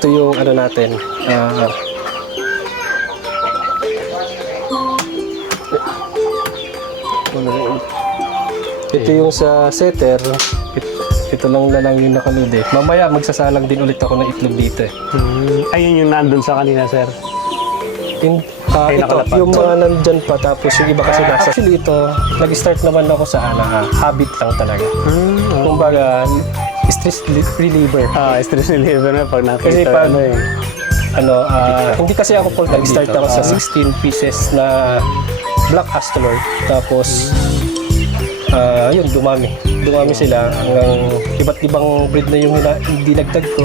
Ito yung ano natin. Ito yung sa setter. Ito lang yung nakaload eh. Mamaya magsasalang din ulit ako ng itlog dito eh. Ayun yung nandun sa kanina, sir. Ito, nakalapag yung to. mga nandyan pa, tapos yung iba kasi nasa... Actually ito, nag-start naman ako sa habit lang talaga. Kumbaga, stress reliever. Stress reliever na pag nakita. Kasi pag, eh. hindi kasi ako po nag-start ako sa 16 pieces na black astrolord. Tapos, yun, dumami sila hanggang iba't ibang breed na yung dinagdag ko.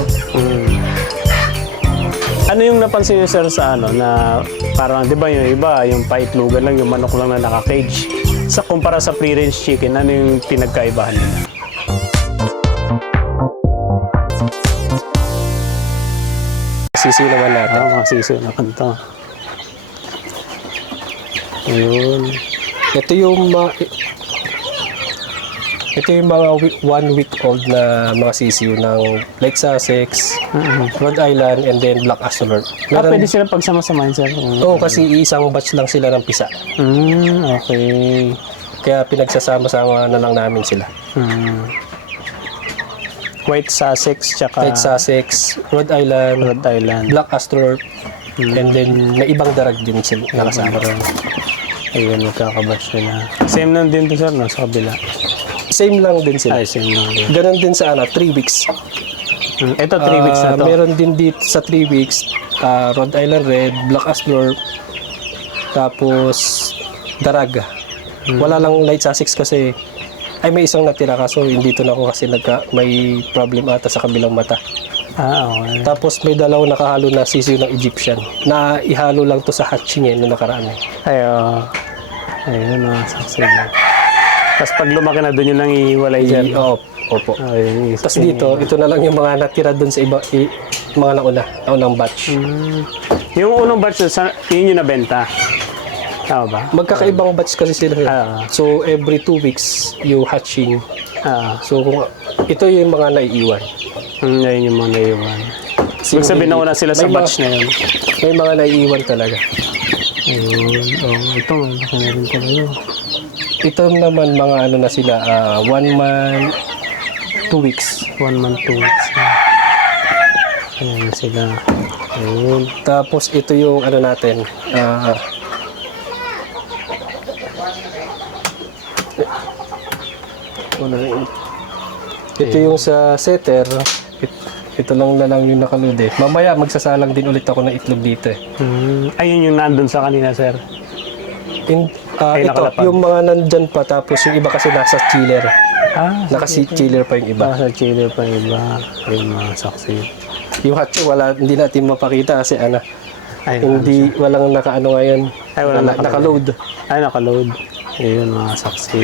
Ano yung napansin niyo, sir, sa na parang, di ba yung iba, yung paitlugan lang, yung manok lang na naka-cage. Sa kumpara sa free-range chicken, ano yung pinagkaibahan nila? Sisiw naman natin. Mga sisiw naman to. Ayun. Ito yung mga 1 week old na mga sisiw ng Lake Sussex, Rhode Island, and then Black Astrolord. Pwede sila pagsama-samahin, sir? Oo, kasi isang batch lang sila ng pisa. Okay. Kaya pinagsasama-sama na lang namin sila. White Sussex, tsaka... Lake Sussex, Rhode Island, Black Astrolord, and then may ibang darag din sila nakasama. Ayun, magkakabatch nila. Same lang din to, sir, no? Sa kabila. Same lang din sila. Same lang din. Ganon din sa 3 weeks. Ito, 3 weeks na to. Meron din dito sa 3 weeks, Rhode Island Red, Black Astrolord, tapos Daraga. Wala lang Light Sussex kasi may isang natira kaso dito na ako kasi may problem ata sa kabilang mata. Okay. Tapos may dalawang nakahalo na sisiw ng Egyptian na ihalo lang to sa hatching na nakaraan eh. Ayun, saksi na. Tapos pag lumaki na doon yun lang ihiwalay dyan. Opo. Tapos dito, ito na lang yung mga natira doon sa mga naunang batch. Yung unang batch, yun yung nabenta. Tama ba? Magkakaibang batch kasi sila. So every 2 weeks yung hatching. So ito yung mga naiiwan. Ayun yung mga naiiwan. Ibig sabihin na una sila sa batch na yun. May mga naiiwan talaga. Ito, laki na rin talaga. Ito naman mga na sila, 1 month, 2 weeks. 1 month, 2 weeks. Ayan sila. Ayun. Tapos ito yung natin, ito yung sa setter. Ito lang yung nakaload eh. Mamaya magsasalang din ulit ako ng itlog dito eh. Ayun yung nandun sa kanina, sir. Ito, nakalapag. yung mga nandyan pa, tapos yung iba kasi nasa chiller. Naka-chiller pa yung iba. Nasa chiller pa yung iba. Ayun, mga saksi. Yung hatch, hindi natin mapakita kasi walang ngayon. Naka-load. Naka-load. Ayun, mga saksi.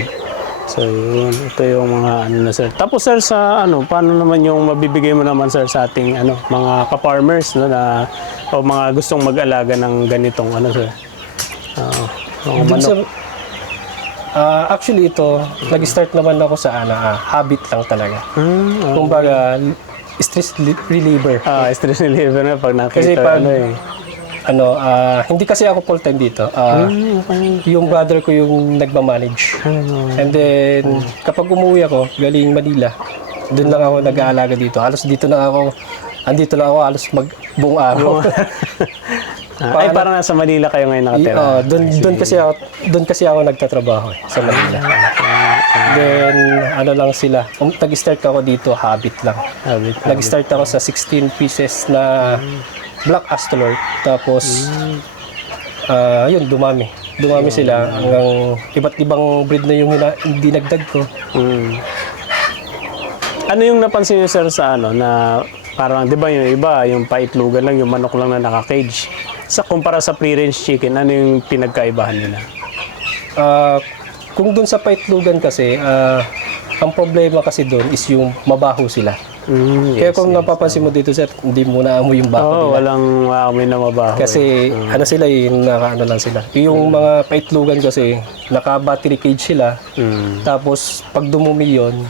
So, yun. Ito yung mga na, sir. Tapos, sir, sa paano naman yung mabibigay mo naman, sir, sa ating mga ka-farmers, no, o mga gustong mag-alaga ng ganitong, sir? Mga manok. Actually, ito, nag-start naman ako sa habit lang talaga. Kumbaga, stress reliever. Stress reliever na pag nakita. Kasi pag, hindi kasi ako full-time dito. Yung brother ko yung nagmamanage. And then, kapag umuwi ako, galing Manila, doon lang ako nag-aalaga dito. Halos andito lang ako halos buong araw. Parang nasa Manila kayo ngayon nakatira. Doon kasi ako nagtatrabaho sa Manila. Then, lang sila. Nag-start ako dito, habit lang. Nag-start ako sa 16 pieces na Black Astrolord. Tapos, yun, dumami sila hanggang iba't ibang breed na yung dinagdag ko. Ano yung napansin niyo, sir, sa na parang, di ba yung iba, yung paitlugan lang, yung manok lang na naka-cage. Sa kumpara sa free-range chicken, ano yung pinagkaibahan nila? Kung dun sa paitlugan kasi, ang problema kasi dun is yung mabaho sila. Kaya kung napapansin mo dito, sir, hindi mo naamoy yung baho nila. Walang maamoy na mabaho. Kasi sila lang sila. Yung mga paitlugan kasi, naka-battery cage sila. Tapos pag dumumi yun,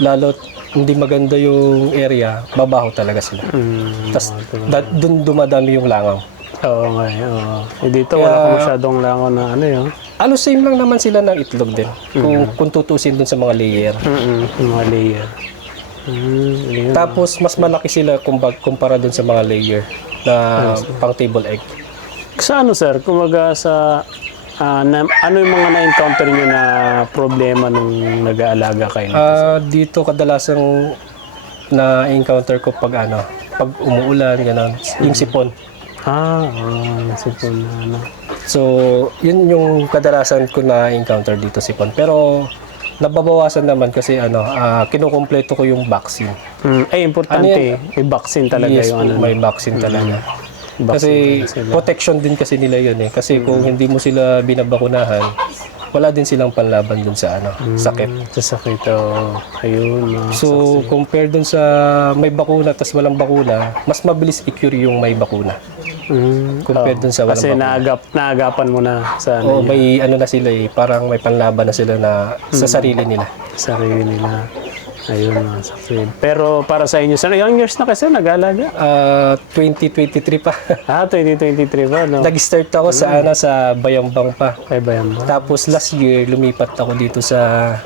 lalo't hindi maganda yung area, babaho talaga sila. Tapos dun dumadami yung langaw. Oo nga, oo. Dito wala ka masyadong langaw na ano yun. Same lang naman sila ng itlog din. Kung tutusin dun sa mga layer. Yung mga layer. Yun. Tapos mas malaki sila kumpara dun sa mga layer na pang table egg. Sa ano sir, kumaga sa ano yung mga na-encounter nyo na problema nung nag-aalaga kayo? Dito kadalasang na-encounter ko pag umuulan, gano'n, yung sipon. Sipon na ano. So, yun yung kadalasan ko na-encounter dito sipon. Pero nababawasan naman kasi kinukumpleto ko yung vaccine. Importante, may vaccine talaga Yes, yung ano. may vaccine talaga. Kasi Vaccine protection din kasi nila yun eh. Kasi kung hindi mo sila binabakunahan, wala din silang panlaban dun sa sakit. Sa sakit, ayun. So, compare dun sa may bakuna tas walang bakuna, mas mabilis i-cure yung may bakuna. Compared dun sa walang Kasi bakuna. naagapan mo na sa Oo, may na sila eh, parang may panlaban na sila na sa sarili nila. sarili nila. Ayun, sakit. Pero para sa inyo, sir, ilang years na kasi nag-aalaga? 2023 pa. 2023 ba, no? Nag-start ako sa Bayambang pa. Kay Bayan ba? Tapos last year, lumipat ako dito sa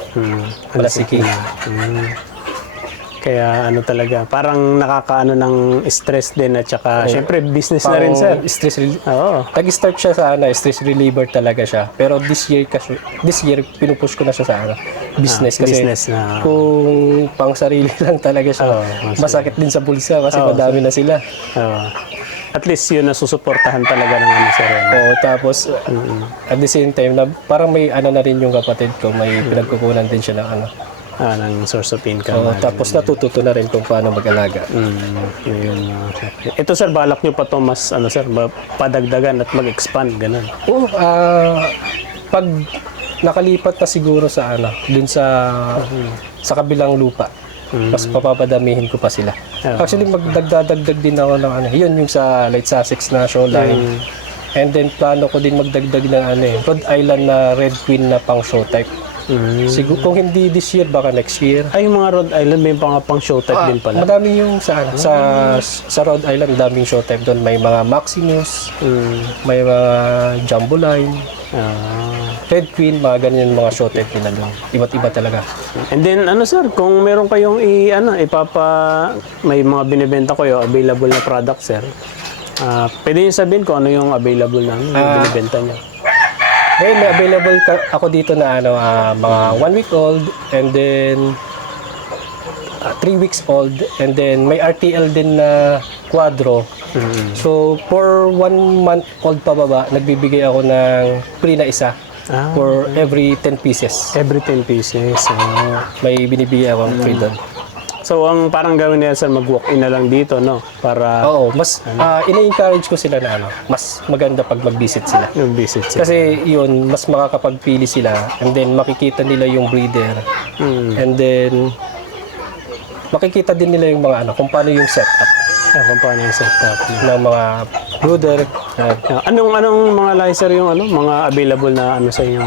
Malasiki. Kaya ano talaga, parang nakakaano ng stress din at saka syempre business na rin, sir. Oo. Nag-start siya sa stress reliever talaga siya. Pero this year pinupush ko na siya sa business kasi business na. kung pang sarili lang talaga siya. Masakit din sa bulsa kasi madami na sila. At least yun nasusuportahan talaga ng ano, sir. Oo, tapos at the same time na parang may na rin yung kapatid ko, may pinagkukunan din siya ng ng source of income. Oo, tapos natututo na rin kung paano mag-alaga. Yun, ito, sir, balak nyo pa to mas sir, padagdagan at mag-expand, ganun. Oo, pag nakalipat na siguro sa dun sa kabilang lupa, mas papapadamihin ko pa sila. Actually, magdagdagdag din ako ng yun yung sa Light Sussex na shoreline. And then plano ko din magdagdag ng Rhode Island na Red Queen na pang show type. Siguro kung hindi this year, baka next year. Ay, yung mga Rhode Island may pang show type din pala. Madami yung sa Rhode Island, daming show type doon. May mga Maximus, may mga Jumbo Line, Red Queen, mga ganyan mga show type nila doon. Iba't iba talaga. And then sir, kung meron kayong may mga binibenta kayo, available na product, sir. Pwede nyo sabihin kung ano yung available na binibenta nyo. Ngayon, may available ako dito na mga 1 week old and then 3 weeks old and then may RTL din na quadro. So, for 1 month old pababa, nagbibigay ako ng free na isa for every 10 pieces. Every 10 pieces. May binibigay ako free doon. So, ang parang gawin nila, sir, mag-walk-in na lang dito, no? Para Oo, mas ina-encourage ko sila na mas maganda pag mag-visit sila. yung visit sila. Kasi yun, mas makakapagpili sila and then makikita nila yung breeder. And then makikita din nila yung mga kung paano yung setup Kung paano yung setup niya. ng mga brooder. Anong mga licer yung mga available na sa inyo?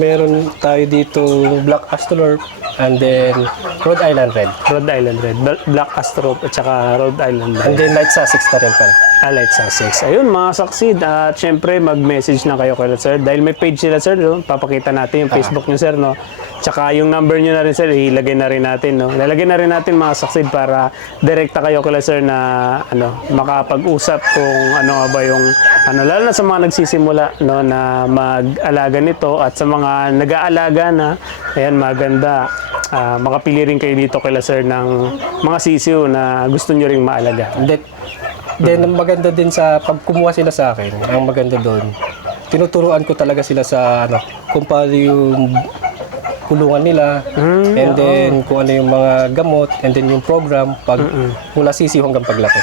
Meron tayo dito Black Astrolorp and then Rhode Island Red. Rhode Island Red, Black Astrop at saka Rhode Island Red. And then Light Sussex na rin pala. Light Sussex. Ayun, mga saksid. At syempre, mag-message na kayo kay sir. Dahil may page sila, sir. No? Papakita natin yung Facebook nyo, sir. No? Tsaka yung number nyo na rin, sir. Ilagay na rin natin. No? Lalagay na rin natin, mga saksid, para direkta kayo kay sir na makapag-usap kung ano nga ba yung lalo na sa mga nagsisimula na mag-alaga nito at sa mga nag-aalaga na, ayan, maganda. Makapili rin kayo dito kay sir ng mga sisiw na gusto nyo ring maalaga. Then maganda din sa pag kumuha sila sa akin, ang maganda doon, tinuturuan ko talaga sila sa kung paano yung kulungan nila, and then kung ano yung mga gamot, and then yung program pag mula sisiw hanggang paglaki.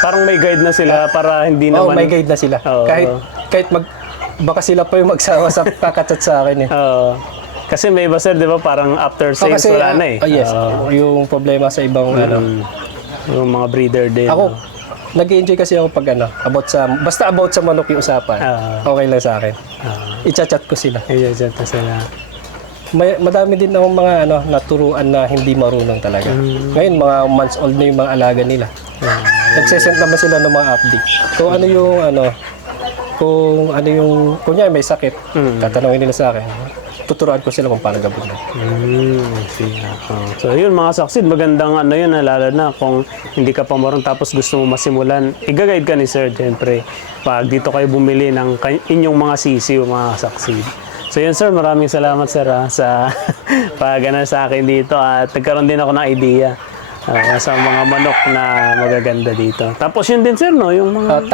Parang may guide na sila para hindi naman... may guide na sila. Kahit baka sila pa yung magsawa sa kakatat sa akin eh. Kasi may iba, sir, di ba? Parang after sales wala na eh. Yes, yung problema sa ibang yung mga breeder din. Ako, nag-enjoy kasi ako pag basta about sa manok yung usapan. Okay lang sa akin. I-chat ko sila. I-chat ko sila. madami din akong mga naturuan na hindi marunong talaga. Ngayon, mga months old na yung mga alaga nila. Nagsesend naman sila ng mga update. Kung ano yung, kunya may sakit, tatanungin nila sa akin. Tuturuan ko sila kung paano gabutin. So yun mga saksid, magandang yun, lalo na kung hindi ka pa marunong tapos gusto mo masimulan, i-guide ka ni Sir, syempre. Pag dito kayo bumili ng inyong mga sisiw, mga saksid. So yun Sir, maraming salamat Sir sa sa akin dito at nagkaroon din ako ng idea sa mga manok na magaganda dito. Tapos yun din Sir, no? Yung mga,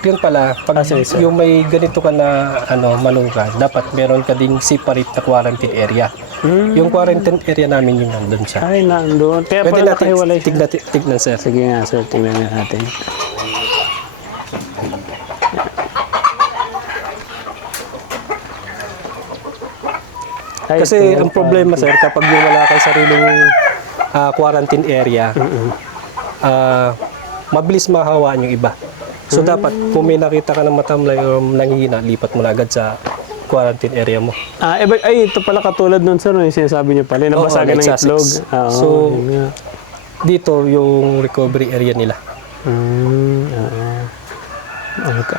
Yun pala, pag yung may ganito ka na manukan, dapat meron ka ding separate na quarantine area. Yung quarantine area namin yung nandun siya. ay, nandun. Kaya Pwede pala natin nakahiwalay siya. tignan sir. Sige nga Sir, tingnan nga natin. Ay, Kasi ito, ang problema sir, kapag yung wala kang sariling quarantine area, mabilis mahawaan yung iba. So dapat kung may nakita ka ng matamlay o nanghihina, lipat mo na agad sa quarantine area mo. Ito pala katulad nun Sir, yung sinasabi niyo pala, nabasagan ng nagsasags. itlog. So, dito yung recovery area nila.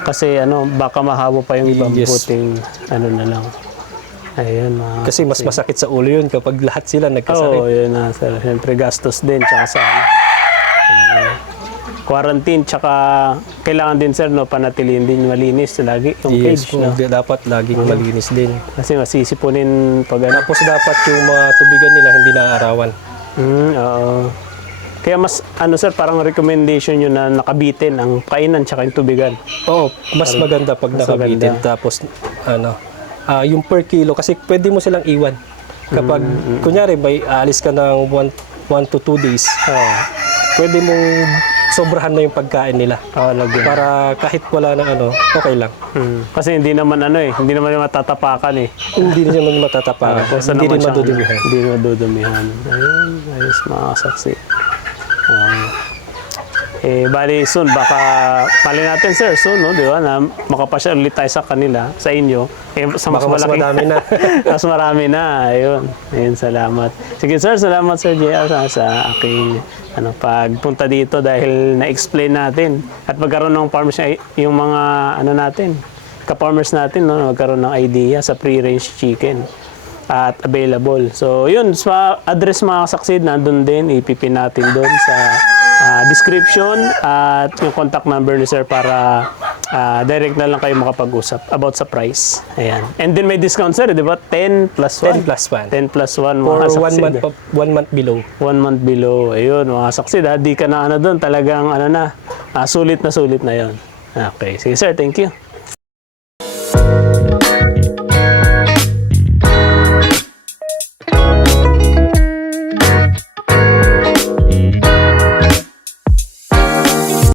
Kasi baka mahawa pa yung ibang Yes. puting na lang. Ayun, Kasi mas masakit sa ulo yun kapag lahat sila nagkasakit. Oo, yun na Sir. Siyempre gastos din, tsaka sa quarantine, tsaka kailangan din Sir, panatilihin din malinis lagi yung Yes, cage. No? dapat laging malinis din. Kasi masisipunin pag Tapos dapat yung mga tubigan nila hindi naaarawan. Oo. Kaya mas, Sir, parang recommendation yun na nakabitin ang kainan tsaka yung tubigan. Oo, mas maganda pag nakabitin. Tapos, yung per kilo, kasi pwede mo silang iwan. Kapag, kunyari, may aalis ka ng 1 to 2 days, pwede mong sobrahan na yung pagkain nila. Lagyan. Para kahit wala na okay lang. Kasi hindi naman hindi naman yung matatapakan eh. Hindi na naman matatapakan. Basta Hindi naman rin siyang- madudumihan. Hindi madudumihan. Ayun, ayos mga saksi. Bali soon, baka pali natin Sir, soon, no, di ba, na makapasyal ulit tayo sa kanila, sa inyo. Sa mas Baka mas malaki. madami na. Mas marami na, ayun. Ayun, salamat. Sige Sir, salamat Sir JR sa aking pagpunta dito dahil na-explain natin at magkaroon ng farmers yung mga natin, ka-farmers natin, no, magkaroon ng idea sa free-range chicken at available. So, yun, sa address mga kasaksid, nandun din, ipipin natin doon sa description at yung contact number ni Sir para direct na lang kayo makapag-usap about sa price. Ayan. And then may discount Sir, di ba? 10 plus 1. 10 plus 1. 10 plus 1 For mga 1 saksid. month, 1 month below. 1 month below. Ayun, mga saksid. Di ka na doon. Talagang sulit na yon. Okay. Sige Sir, thank you.